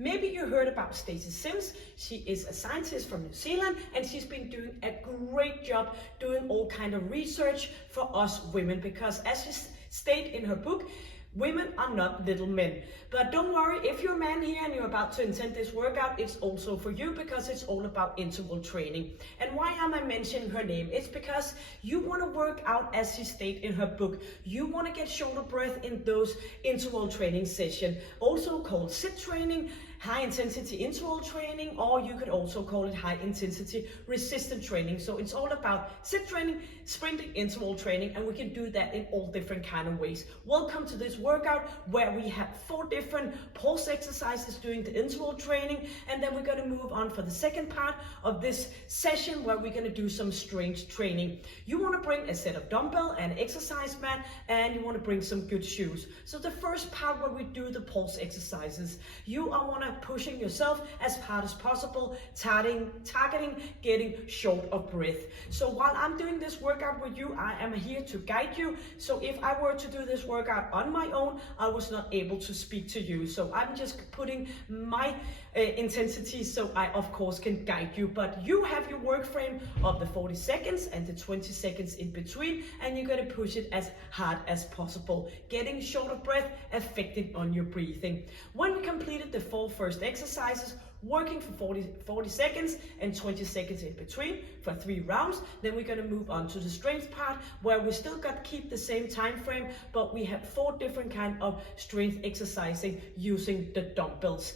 Maybe you heard about Stacy Sims. She is a scientist from New Zealand, and she's been doing a great job doing all kind of research for us women, because as she stated in her book, women are not little men. But don't worry, if you're a man here and you're about to intend this workout, it's also for you, because it's all about interval training. And why am I mentioning her name? It's because you want to work out, as she stated in her book, you want to get shoulder breath in those interval training sessions, also called sit training, high intensity interval training, or you could also call it high intensity resistant training. So it's all about sit training, sprinting, interval training, and we can do that in all different kind of ways. Welcome to this workout where we have 4 different pulse exercises during the interval training, and then we're going to move on for the second part of this session where we're going to do some strength training. You want to bring a set of dumbbell and exercise mat, and you want to bring some good shoes. So the first part where we do the pulse exercises, you want to pushing yourself as hard as possible, targeting getting short of breath. So while I'm doing this workout with you, I am here to guide you. So if I were to do this workout on my own, I was not able to speak to you. So I'm just putting my intensity so I of course can guide you, but you have your work frame of the 40 seconds and the 20 seconds in between, and you're going to push it as hard as possible, getting short of breath, affecting on your breathing. When we completed the 4 first exercises, working for 40 seconds and 20 seconds in between for 3 rounds, then we're going to move on to the strength part, where we still got to keep the same time frame, but we have 4 different kind of strength exercising using the dumbbells.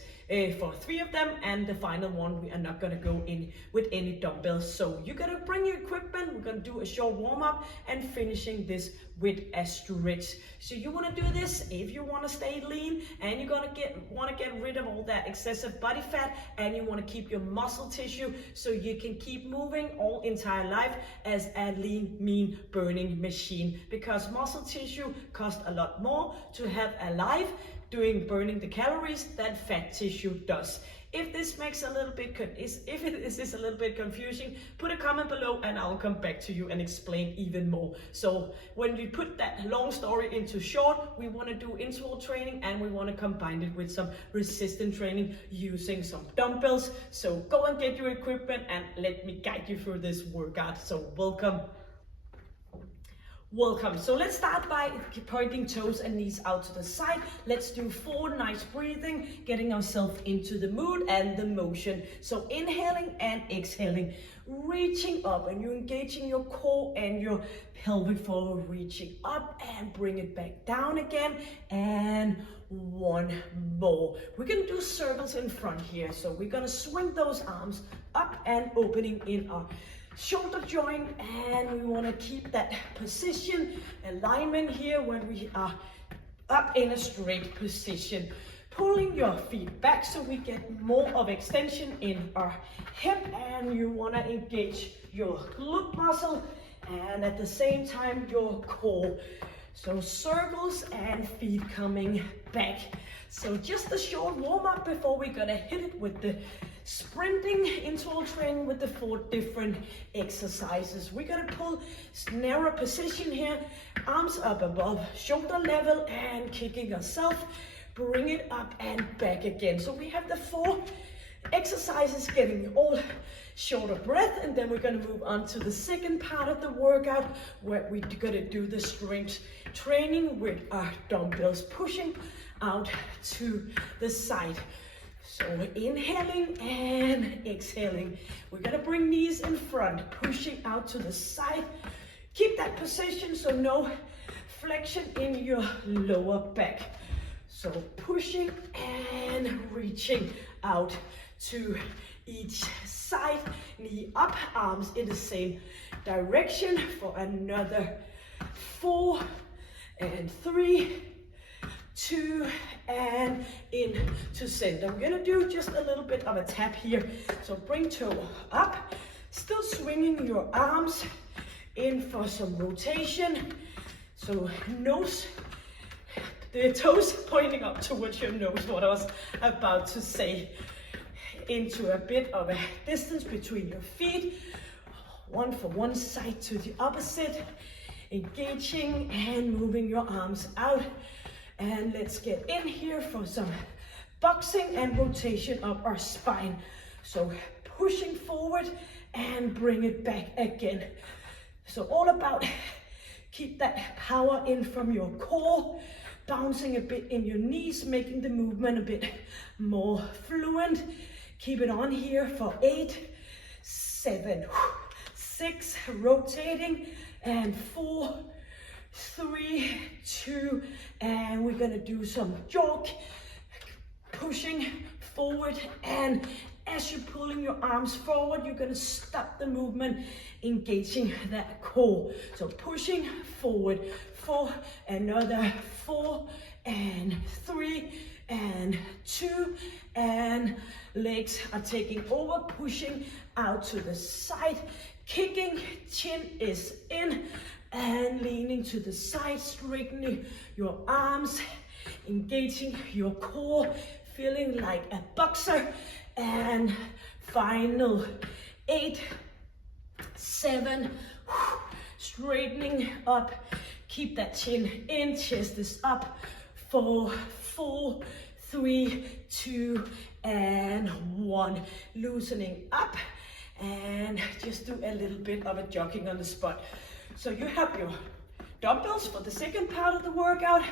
For 3 of them, and the final one we are not going to go in with any dumbbells. So you're going to bring your equipment, we're going to do a short warm-up and finishing this with a stretch. So you want to do this if you want to stay lean, and you're going to want to get rid of all that excessive body fat, and you want to keep your muscle tissue so you can keep moving all entire life as a lean, mean burning machine, because muscle tissue costs a lot more to have alive doing burning the calories than fat tissue does. If this makes a little bit a little bit confusing, put a comment below and I'll come back to you and explain even more. So when we put that long story into short, we want to do interval training, and we want to combine it with some resistance training using some dumbbells. So go and get your equipment and let me guide you through this workout. So welcome. So let's start by pointing toes and knees out to the side. Let's do 4 nice breathing, getting ourselves into the mood and the motion. So inhaling and exhaling, reaching up, and you're engaging your core and your pelvic floor, reaching up and bring it back down again, and 1 more. We're gonna do circles in front here. So we're gonna swing those arms up and opening in our shoulder joint, and we want to keep that position alignment here when we are up in a straight position, pulling your feet back so we get more of extension in our hip, and you want to engage your glute muscle and at the same time your core. So circles and feet coming back. So just a short warm-up before we're gonna hit it with the sprinting interval training with the 4 different exercises. We're gonna pull narrow position here, arms up above shoulder level, and kicking ourselves, bring it up and back again. So we have the 4 exercises getting all shoulder breath, and then we're going to move on to the second part of the workout where we're going to do the strength training with our dumbbells, pushing out to the side. So inhaling and exhaling. We're going to bring knees in front, pushing out to the side. Keep that position so no flexion in your lower back. So pushing and reaching out to each side, knee up, arms in the same direction for another 4 and 3, 2, and in to center. We're gonna do just a little bit of a tap here. So bring toe up, still swinging your arms in for some rotation. So nose, the toes pointing up towards your nose, what I was about to say. Into a bit of a distance between your feet, one for one side to the opposite, engaging and moving your arms out. And let's get in here for some boxing and rotation of our spine. So pushing forward and bring it back again. So all about keep that power in from your core, bouncing a bit in your knees, making the movement a bit more fluent. Keep it on here for 8, 7, 6, rotating, and 4, 3, 2, and we're gonna do some jog, pushing forward, and as you're pulling your arms forward, you're gonna stop the movement, engaging that core. So pushing forward for another 4 and 3 and 2, and legs are taking over, pushing out to the side, kicking, chin is in, and leaning to the side, straightening your arms, engaging your core, feeling like a boxer. And final 8, 7, straightening up, keep that chin in, chest is up, 4, 3, 2, and 1, loosening up, and just do a little bit of a jogging on the spot. So you have your dumbbells for the second part of the workout.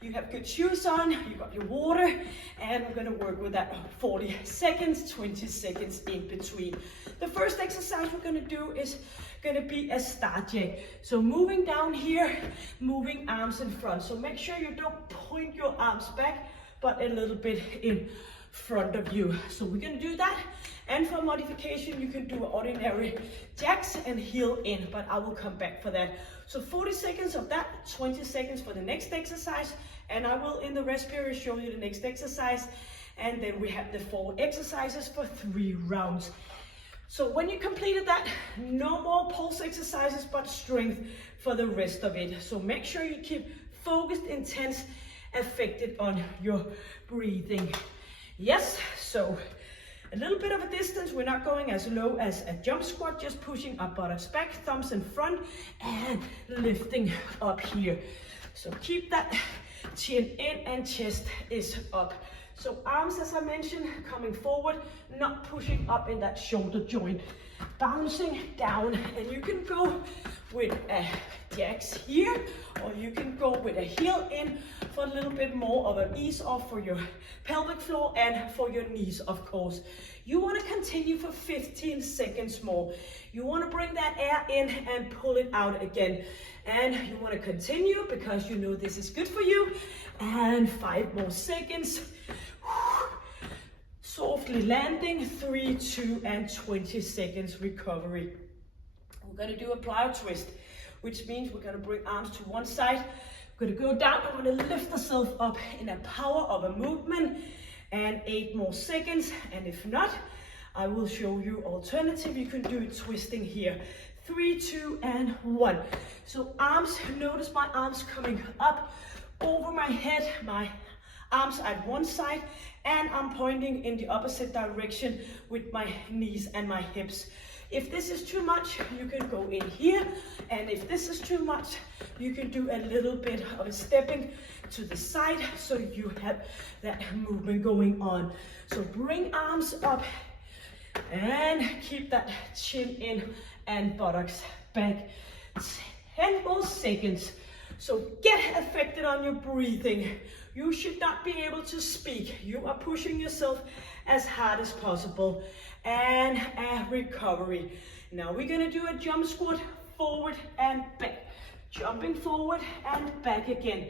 You have good shoes on, you got your water, and we're gonna work with that 40 seconds, 20 seconds in between. The first exercise we're gonna do is gonna be a start jack. So moving down here, moving arms in front. So make sure you don't point your arms back, but a little bit in front of you. So we're gonna do that. And for modification, you can do ordinary jacks and heel in, but I will come back for that. So 40 seconds of that, 20 seconds for the next exercise, and I will in the rest period show you the next exercise, and then we have the 4 exercises for 3 rounds. So when you completed that, no more pulse exercises, but strength for the rest of it. So make sure you keep focused, intense, affected on your breathing. Yes, so a little bit of a distance. We're not going as low as a jump squat, just pushing our buttocks back, thumbs in front, and lifting up here. So keep that chin in and chest is up. So arms, as I mentioned, coming forward, not pushing up in that shoulder joint. Bouncing down, and you can go with a jacks here, or you can go with a heel in for a little bit more of an ease off for your pelvic floor and for your knees, of course. You want to continue for 15 seconds more. You want to bring that air in and pull it out again. And you want to continue because you know this is good for you. And 5 more seconds. Softly landing, 3, 2, and 20 seconds recovery. We're going to do a plyo twist, which means we're going to bring arms to one side. We're going to go down. I'm going to lift myself up in a power of a movement, and 8 more seconds. And if not, I will show you alternative. You can do it twisting here. 3, 2, and 1. So arms, notice my arms coming up over my head, my arms at one side, and I'm pointing in the opposite direction with my knees and my hips. If this is too much, you can go in here, and if this is too much, you can do a little bit of a stepping to the side so you have that movement going on. So bring arms up and keep that chin in and buttocks back. 10 more seconds. So get affected on your breathing. You should not be able to speak. You are pushing yourself as hard as possible. And a recovery. Now we're gonna do a jump squat, forward and back. Jumping forward and back again.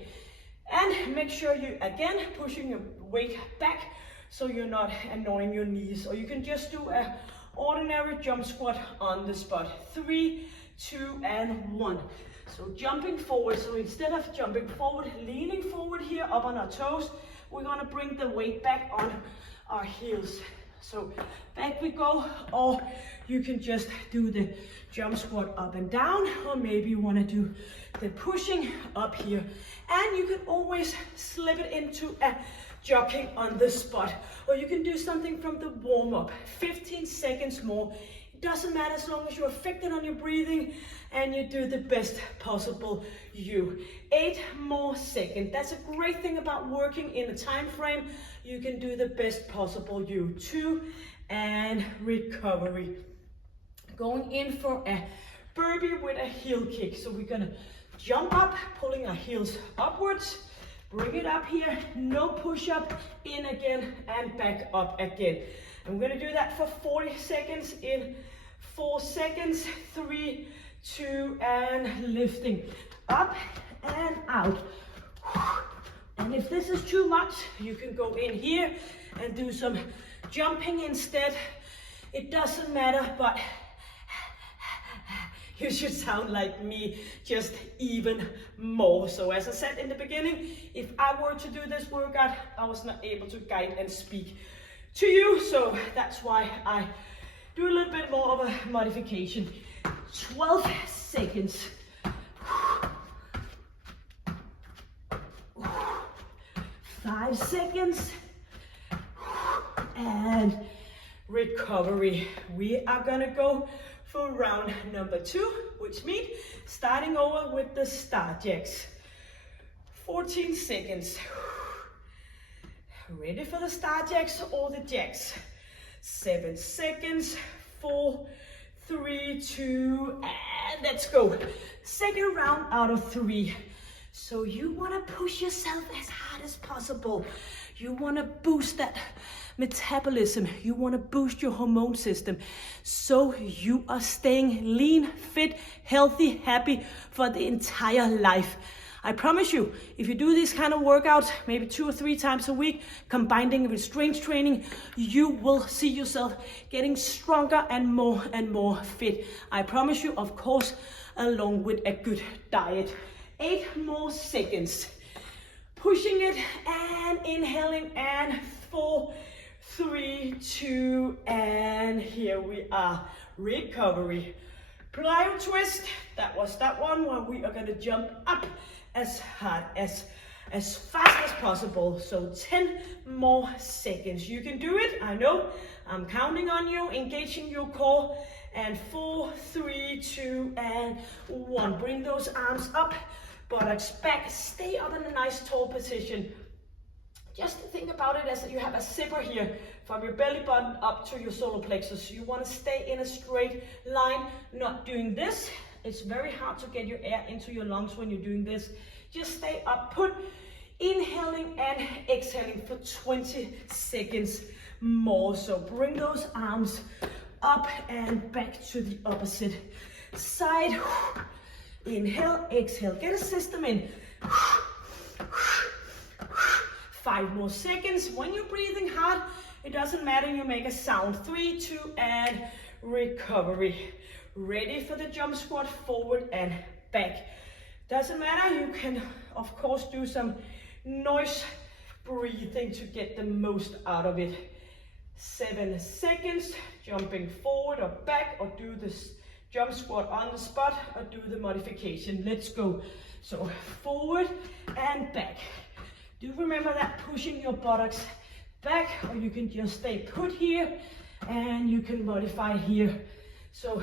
And make sure you, again, pushing your weight back so you're not annoying your knees. Or you can just do an ordinary jump squat on the spot. 3, 2, and 1. So jumping forward, so instead of jumping forward, leaning forward here up on our toes, we're gonna bring the weight back on our heels. So back we go, or you can just do the jump squat up and down, or maybe you wanna do the pushing up here. And you can always slip it into a jogging on the spot, or you can do something from the warm up. 15 seconds more It doesn't matter as long as you're affected on your breathing and you do the best possible you. 8 more seconds. That's a great thing about working in a time frame. You can do the best possible you. 2 and recovery. Going in for a burpee with a heel kick. So we're gonna jump up, pulling our heels upwards. Bring it up here, no push up, in again and back up again. And we're gonna do that for 40 seconds in 4 seconds, 3, 2, and lifting up and out. And if this is too much, you can go in here and do some jumping instead. It doesn't matter, but you should sound like me, just even more. So as I said in the beginning, if I were to do this workout, I was not able to guide and speak to you. So that's why I do a little bit more of a modification. 12 seconds. 5 seconds. And recovery. We are gonna go for round number 2, which means starting over with the star jacks. 14 seconds. Ready for the star jacks or the jacks? 7 seconds. 4, 3, 2, and let's go. Second round out of 3. So you want to push yourself as hard as possible. You want to boost that metabolism. You want to boost your hormone system. So you are staying lean, fit, healthy, happy for the entire life. I promise you, if you do these kind of workouts, maybe 2 or 3 times a week, combining with strength training, you will see yourself getting stronger and more fit. I promise you, of course, along with a good diet. 8 more seconds. Pushing it and inhaling, and 4, 3, 2, and here we are. Recovery. Plyo twist. That was that one where we are going to jump up as hard as fast as possible. So 10 more seconds. You can do it. I know. I'm counting on you. Engaging your core. And 4, 3, 2, and 1. Bring those arms up. Buttocks back. Stay up in a nice tall position. Just think about it as you have a zipper here from your belly button up to your solar plexus. You want to stay in a straight line, not doing this. It's very hard to get your air into your lungs when you're doing this. Just stay up, put inhaling and exhaling for 20 seconds more. So bring those arms up and back to the opposite side. Inhale, exhale, get a system in. 5 more seconds. When you're breathing hard, it doesn't matter, you make a sound. 3, 2, and recovery. Ready for the jump squat, forward and back. Doesn't matter, you can of course do some noise breathing to get the most out of it. 7 seconds, jumping forward or back, or do this jump squat on the spot, or do the modification. Let's go. So forward and back. Do remember that, pushing your buttocks back, or you can just stay put here and you can modify here. So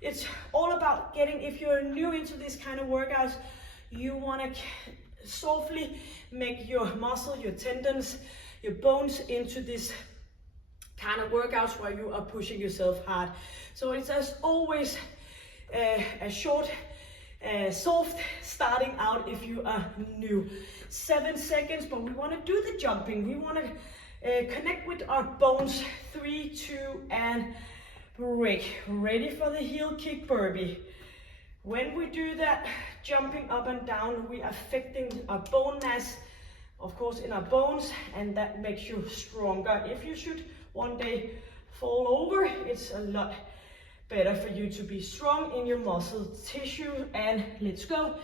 it's all about getting, if you're new into this kind of workouts, you want to softly make your muscle, your tendons, your bones into this kind of workouts where you are pushing yourself hard. So it's as always a short, soft starting out if you are new. 7 seconds, but we want to do the jumping. We want to connect with our bones. 3, 2, and break. Ready for the heel kick burpee. When we do that, jumping up and down, we are affecting our bone mass, of course, in our bones, and that makes you stronger. If you should one day fall over, it's a lot better for you to be strong in your muscle tissue. And let's go.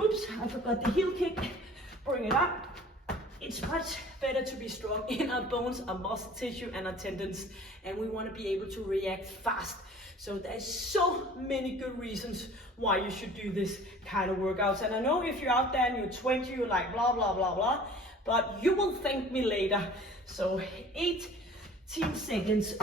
Oops, I forgot the heel kick. Bring it up. It's much better to be strong in our bones, our muscle tissue, and our tendons, and we want to be able to react fast. So there's so many good reasons why you should do this kind of workouts. And I know if you're out there and you're 20, you're like blah blah blah blah, but you will thank me later. So 18 seconds.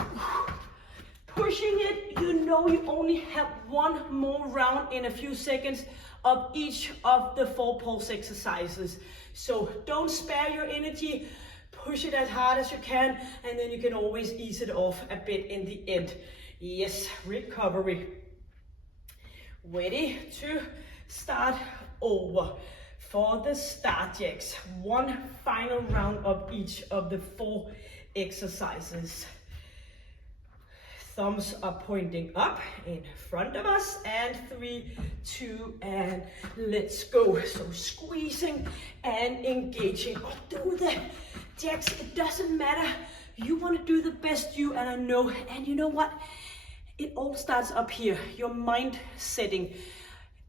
Pushing it, you know you only have one more round in a few seconds of each of the 4 pulse exercises. So don't spare your energy, push it as hard as you can, and then you can always ease it off a bit in the end. Yes, recovery. Ready to start over for the star jacks. One final round of each of the 4 exercises. Thumbs are pointing up in front of us, and 3, 2, and let's go. So squeezing and engaging. Oh, do the jacks, it doesn't matter. You want to do the best you, and I know, and you know what? It all starts up here, your mind setting.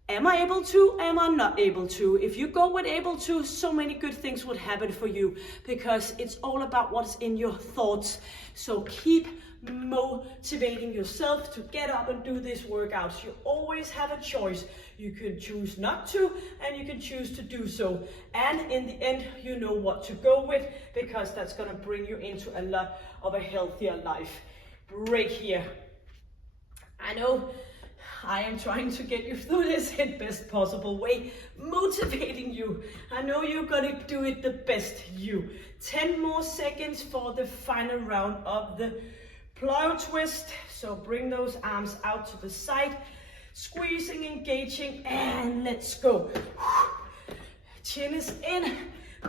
Am I able to? Am I not able to? If you go with able to, so many good things would happen for you, because it's all about what's in your thoughts. So keep motivating yourself to get up and do these workouts. You always have a choice. You can choose not to, and you can choose to do so. And in the end, you know what to go with, because that's going to bring you into a lot of a healthier life. Break here. I know I am trying to get you through this in best possible way, motivating you. I know you're gonna do it the best you. 10 more seconds for the final round of the plyo twist. So bring those arms out to the side, squeezing, engaging, and let's go. Chin is in,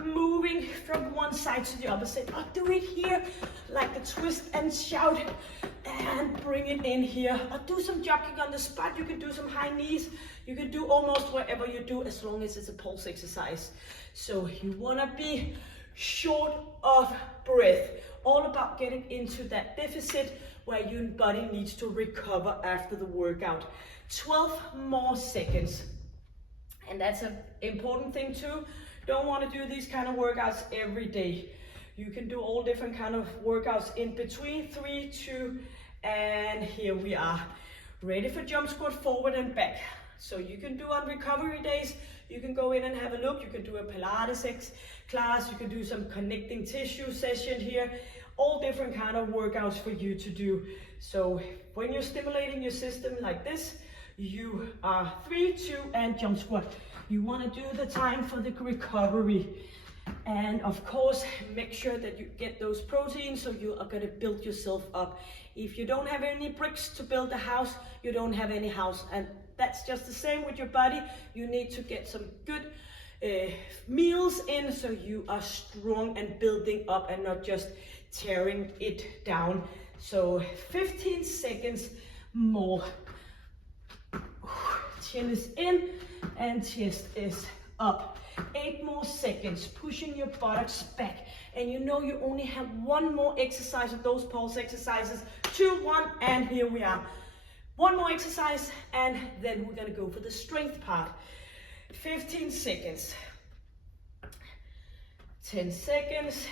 moving from one side to the opposite. I'll do it here, like the twist and shout, and bring it in here. Or do some jogging on the spot. You can do some high knees. You can do almost whatever you do, as long as it's a pulse exercise. So you want to be short of breath. All about getting into that deficit where your body needs to recover after the workout. 12 more seconds. And that's an important thing too. Don't want to do these kind of workouts every day. You can do all different kind of workouts in between. 3, 2, and here we are. Ready for jump squat forward and back. So you can do on recovery days, you can go in and have a look. You can do a Pilates class, you can do some connecting tissue session here. All different kind of workouts for you to do. So when you're stimulating your system like this, you are 3, 2, and jump squat. You want to do the time for the recovery. And of course, make sure that you get those proteins, so you are going to build yourself up. If you don't have any bricks to build a house, you don't have any house. And that's just the same with your body. You need to get some good meals in, so you are strong and building up and not just tearing it down. So 15 seconds more. Chin is in and chest is up. 8 more seconds, pushing your buttocks back. And you know you only have one more exercise of those pulse exercises. 2, 1, and here we are. One more exercise, and then we're gonna go for the strength part. 15 seconds. 10 seconds.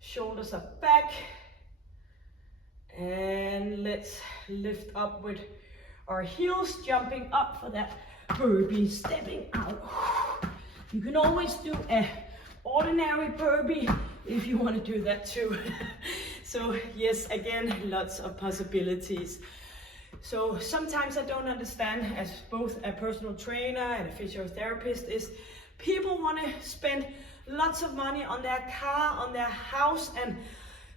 Shoulders are back. And let's lift up with our heels, jumping up for that burpee, stepping out. You can always do a ordinary burpee if you want to do that too. So yes, again, lots of possibilities. So sometimes I don't understand, as both a personal trainer and a physiotherapist, is people want to spend lots of money on their car, on their house and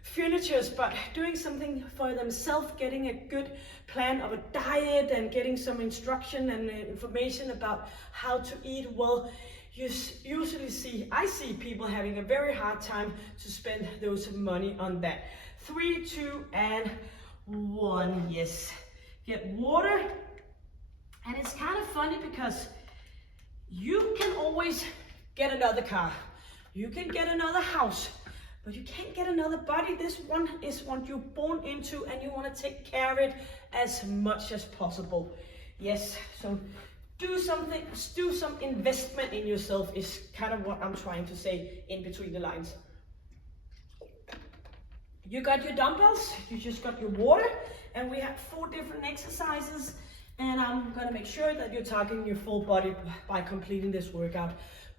furnitures, but doing something for themselves, getting a good plan of a diet and getting some instruction and information about how to eat well, you usually I see people having a very hard time to spend those money on that. 3, 2, and 1. Yes. Get water. And it's kind of funny because you can always get another car. You can get another house. But you can't get another body. This one is what you're born into, and you want to take care of it as much as possible. Yes, so do something, do some investment in yourself is kind of what I'm trying to say in between the lines. You got your dumbbells, you just got your water, and we have 4 different exercises, and I'm gonna make sure that you're targeting your full body by completing this workout.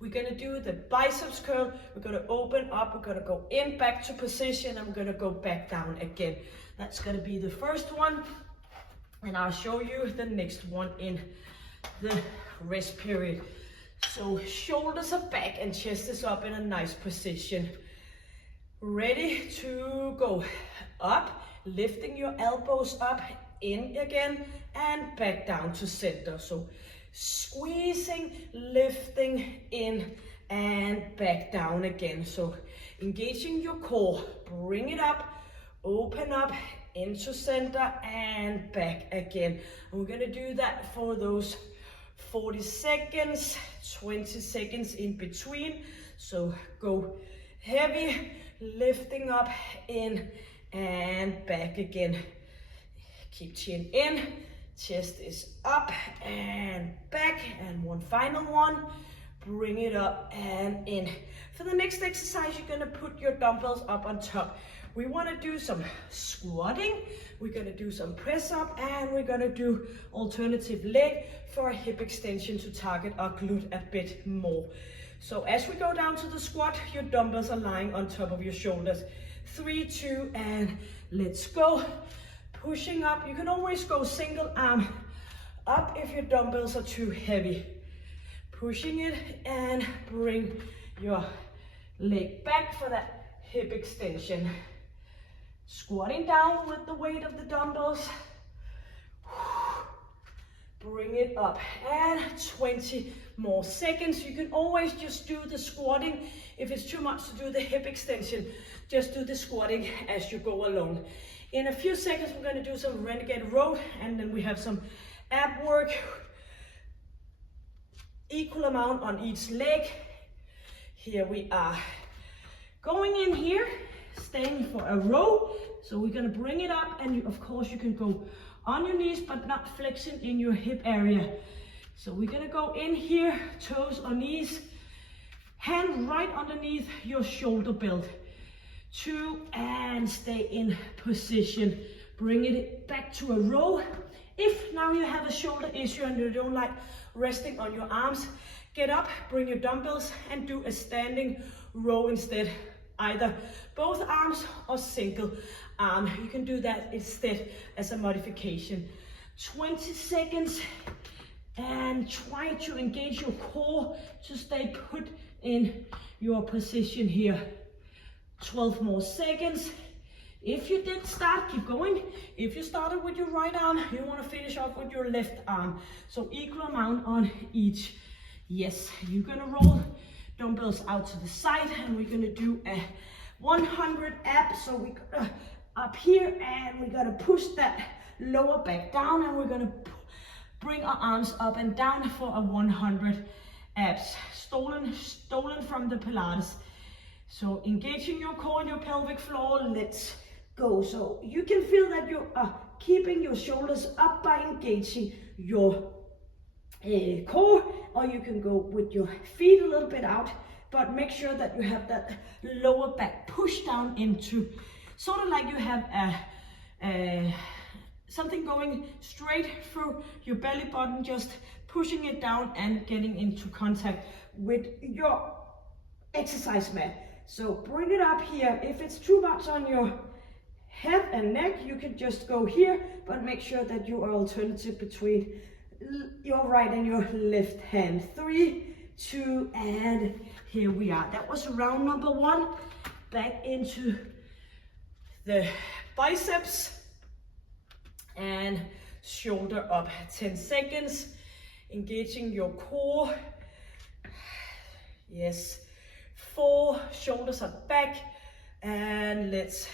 We're gonna do the biceps curl. We're gonna open up, we're gonna go in, back to position, and we're gonna go back down again. That's gonna be the first one, and I'll show you the next one in the rest period. So shoulders are back and chest is up in a nice position. Ready to go up, lifting your elbows up, in again, and back down to center. So squeezing, lifting, in, and back down again. So engaging your core, bring it up, open up, into center, and back again. And we're gonna do that for those 40 seconds, 20 seconds in between. So go heavy, lifting up, in, and back again. Keep chin in, chest is up and back, and one final one. Bring it up and in. For the next exercise, you're gonna put your dumbbells up on top. We wanna do some squatting, we're gonna do some press up, and we're gonna do alternative leg for a hip extension to target our glute a bit more. So as we go down to the squat, your dumbbells are lying on top of your shoulders. 3, 2, and let's go. Pushing up, you can always go single arm up if your dumbbells are too heavy. Pushing it and bring your leg back for that hip extension. Squatting down with the weight of the dumbbells. Bring it up and 20 more seconds. You can always just do the squatting. If it's too much to do the hip extension, just do the squatting as you go along. In a few seconds, we're going to do some renegade row, and then we have some ab work. Equal amount on each leg. Here we are. Going in here, staying for a row. So we're going to bring it up, and of course you can go on your knees, but not flexing in your hip area. So we're going to go in here, toes or knees, hand right underneath your shoulder belt. 2, and stay in position. Bring it back to a row. If now you have a shoulder issue and you don't like resting on your arms, get up, bring your dumbbells, and do a standing row instead. Either both arms or single arm. You can do that instead as a modification. 20 seconds, and try to engage your core to stay put in your position here. 12 more seconds. If you did start, keep going. If you started with your right arm, you want to finish off with your left arm. So equal amount on each. Yes, you're gonna roll dumbbells out to the side, and we're gonna do a 100 abs. So we up here, and we're gonna push that lower back down, and we're gonna bring our arms up and down for a 100 abs. Stolen from the Pilates. So engaging your core and your pelvic floor, let's go. So you can feel that you are keeping your shoulders up by engaging your core, or you can go with your feet a little bit out, but make sure that you have that lower back push down into, sort of like you have something going straight through your belly button, just pushing it down and getting into contact with your exercise mat. So bring it up here. If it's too much on your head and neck, you can just go here, but make sure that you are alternative between your right and your left hand. 3, 2, and here we are. That was round number 1. Back into the biceps and shoulder up. 10 seconds. Engaging your core. Yes. 4, shoulders are back, and let's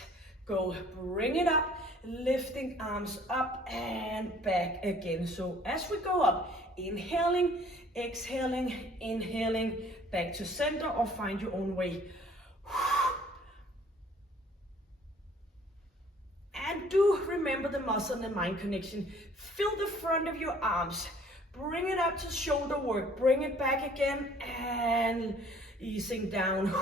go. Bring it up, lifting arms up and back again. So as we go up, inhaling, exhaling, inhaling, back to center, or find your own way. And do remember the muscle and mind connection. Feel the front of your arms. Bring it up to shoulder work. Bring it back again, and easing down.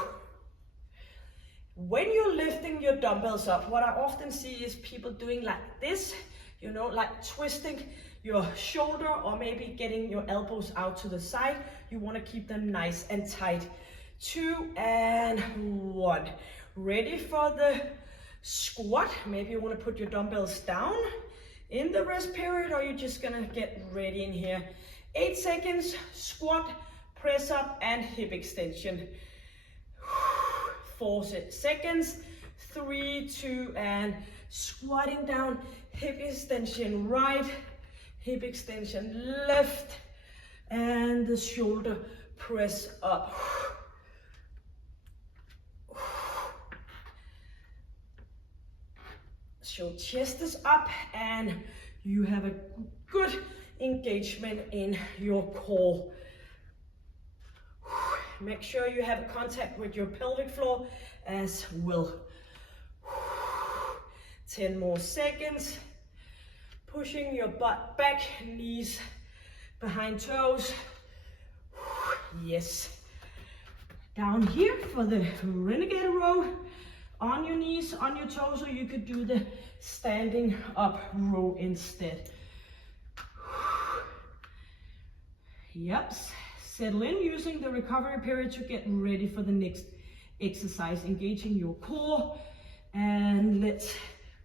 When you're lifting your dumbbells up, what I often see is people doing like this, you know, like twisting your shoulder or maybe getting your elbows out to the side. You want to keep them nice and tight. 2 and 1. Ready for the squat. Maybe you want to put your dumbbells down in the rest period, or you're just gonna get ready in here. 8 seconds, squat, press up and hip extension. 4 seconds, 3, 2 and squatting down, hip extension right, hip extension left, and the shoulder press up. So chest is up and you have a good engagement in your core. Make sure you have contact with your pelvic floor as well. 10 more seconds. Pushing your butt back, knees behind toes. Yes. Down here for the renegade row. On your knees, on your toes, or you could do the standing up row instead. Yep, settle in using the recovery period to get ready for the next exercise, engaging your core, and let's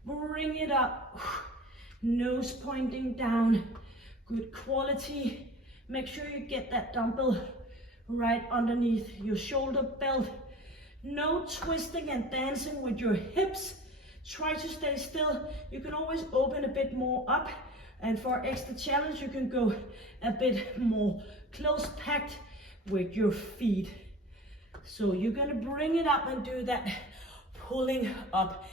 bring it up. Nose pointing down, good quality. Make sure you get that dumbbell right underneath your shoulder belt. No twisting and dancing with your hips. Try to stay still. You can always open a bit more up, and for extra challenge you can go a bit more close packed with your feet. So you're gonna bring it up and do that pulling up,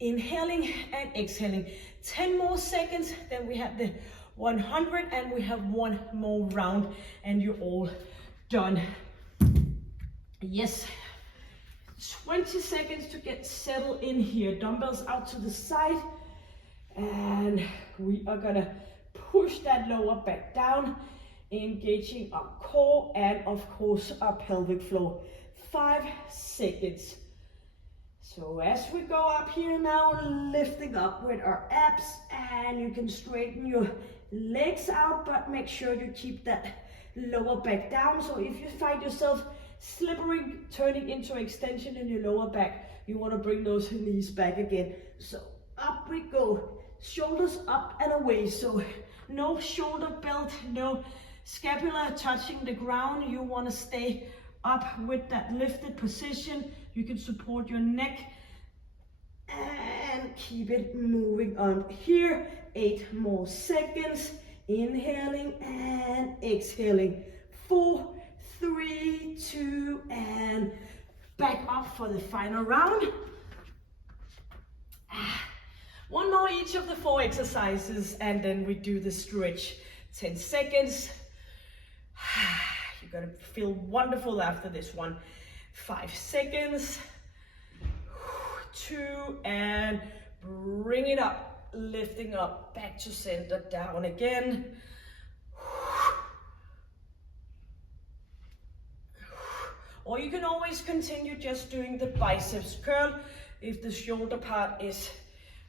inhaling and exhaling. 10 more seconds, then we have the 100 and we have one more round and you're all done. Yes. 20 seconds to get settled in here. Dumbbells out to the side. And we are gonna push that lower back down, engaging our core and of course our pelvic floor. 5 seconds. So as we go up here now, lifting up with our abs, and you can straighten your legs out, but make sure you keep that lower back down. So if you find yourself slippery, turning into extension in your lower back, you want to bring those knees back again. So up we go, shoulders up and away. So no shoulder belt, no scapula touching the ground. You want to stay up with that lifted position. You can support your neck and keep it moving on here. 8 more seconds, inhaling and exhaling. 4, 3, 2, and back up for the final round. One more each of the 4 exercises, and then we do the stretch. 10 seconds. You're gonna feel wonderful after this one. 5 seconds. 2, and bring it up, lifting up, back to center, down again. Or you can always continue just doing the biceps curl if the shoulder part is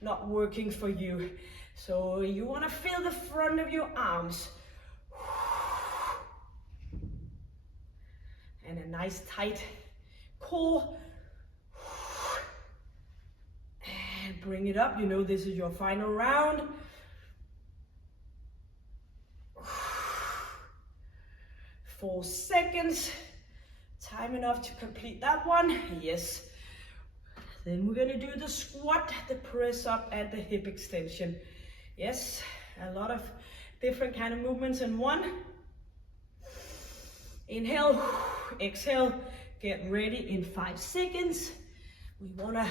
not working for you. So you want to feel the front of your arms. And a nice tight core. And bring it up. You know this is your final round. 4 seconds. Time enough to complete that one. Yes. Then we're gonna do the squat, the press up and the hip extension. Yes, a lot of different kind of movements in one. Inhale, exhale, get ready in 5 seconds. We wanna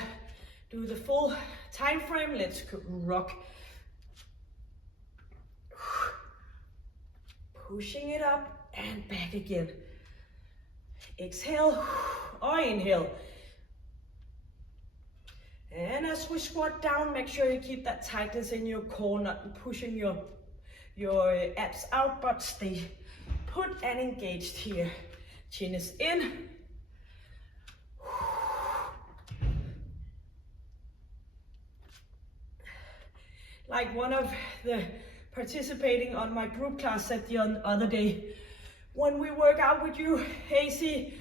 do the full time frame. Let's rock. Pushing it up and back again. Exhale or inhale. And as we squat down, make sure you keep that tightness in your core, not pushing your abs out, but stay put and engaged here. Chin is in. Like one of the participating on my group class set the other day. When we work out with you, Hazy,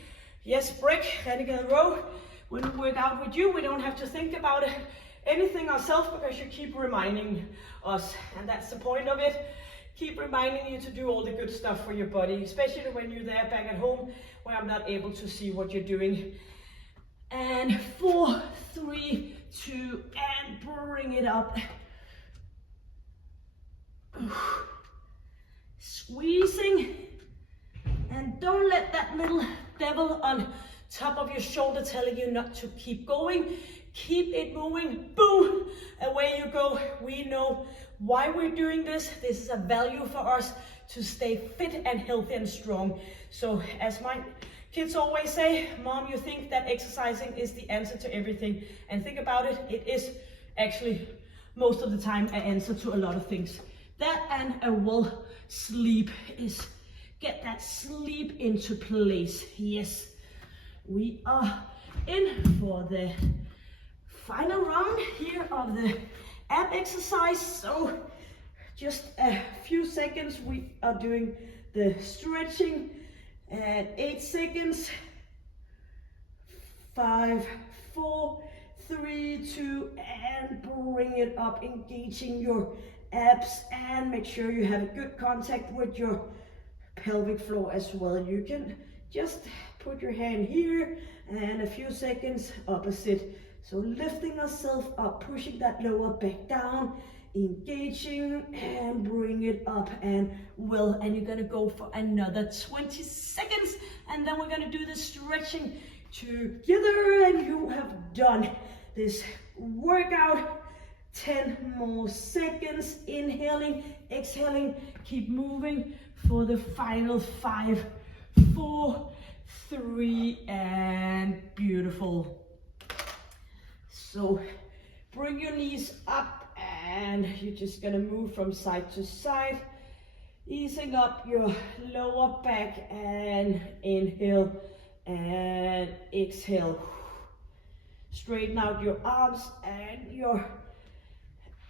yes, Brick, Renegade and Row, when we work out with you, we don't have to think about anything ourselves because you keep reminding us, and that's the point of it. Keep reminding you to do all the good stuff for your body, especially when you're there back at home where I'm not able to see what you're doing. And 4, 3, 2, and bring it up. Squeezing, and don't let that little devil on top of your shoulder telling you not to keep going. Keep it moving. Boom, away you go. We know why we're doing this. This is a value for us to stay fit and healthy and strong. So as my kids always say, Mom, you think that exercising is the answer to everything, and think about it, it is actually most of the time an answer to a lot of things. That and a well sleep is get that sleep into place. Yes, we are in for the final round here of the ab exercise. So just a few seconds, we are doing the stretching at 8 seconds. 5, 4, 3, 2, and bring it up, engaging your abs, and make sure you have a good contact with your pelvic floor as well. You can just put your hand here and a few seconds opposite. So lifting ourselves up, pushing that lower back down, engaging, and bring it up and well. And you're gonna go for another 20 seconds, and then we're gonna do the stretching together, and you have done this workout. 10 more seconds, inhaling, exhaling, keep moving for the final 5, 4, 3, and beautiful. So bring your knees up, and you're just gonna move from side to side, easing up your lower back, and inhale and exhale. Straighten out your arms and your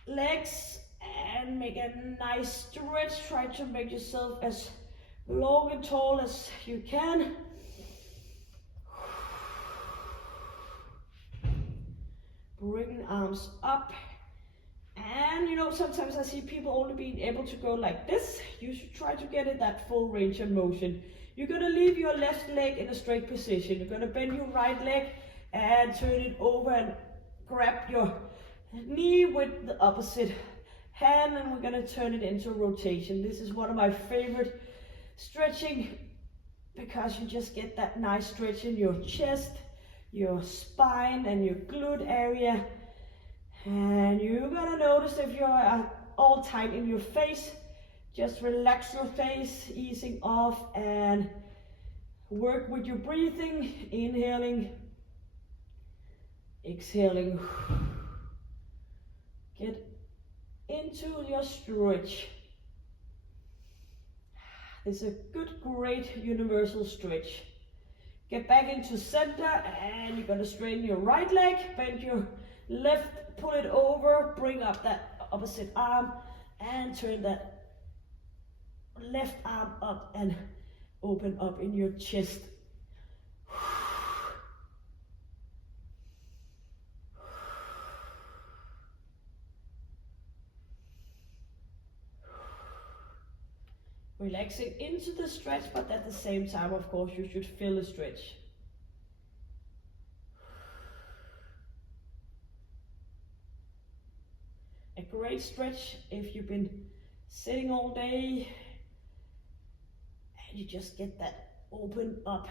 legs and make a nice stretch. Try to make yourself as long and tall as you can. Bring arms up, and you know, sometimes I see people only being able to go like this. You should try to get it that full range of motion. You're gonna leave your left leg in a straight position. You're gonna bend your right leg and turn it over and grab your knee with the opposite hand, and we're gonna turn it into a rotation. This is one of my favorite stretching because you just get that nice stretch in your chest, your spine, and your glute area. And you're gonna notice if you're all tight in your face, just relax your face, easing off, and work with your breathing, inhaling, exhaling. Get into your stretch. It's a good, great universal stretch. Get back into center, and you're gonna straighten your right leg, bend your left, pull it over, bring up that opposite arm, and turn that left arm up and open up in your chest. Relaxing into the stretch, but at the same time, of course, you should feel the stretch. A great stretch if you've been sitting all day and you just get that open up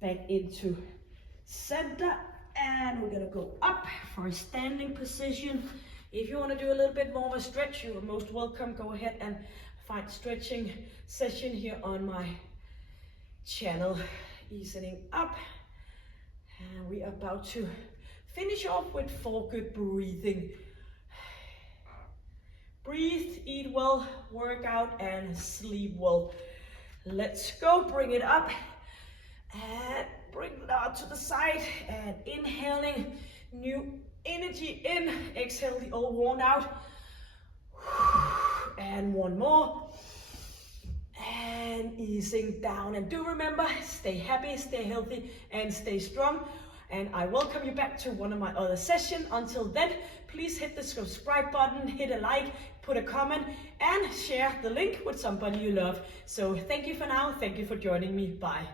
back into center. And we're gonna go up for a standing position. If you want to do a little bit more of a stretch, you're most welcome. Go ahead and find stretching session here on my channel. Easing up, and we are about to finish off with 4 good breathing. Breathe, eat well, work out, and sleep well. Let's go. Bring it up and bring it out to the side, and inhaling new energy in, exhale the old worn out, And one more. And easing down. And do remember, stay happy, stay healthy, and stay strong. And I welcome you back to one of my other sessions. Until then, please hit the subscribe button, hit a like, put a comment, and share the link with somebody you love. So thank you for now. Thank you for joining me. Bye.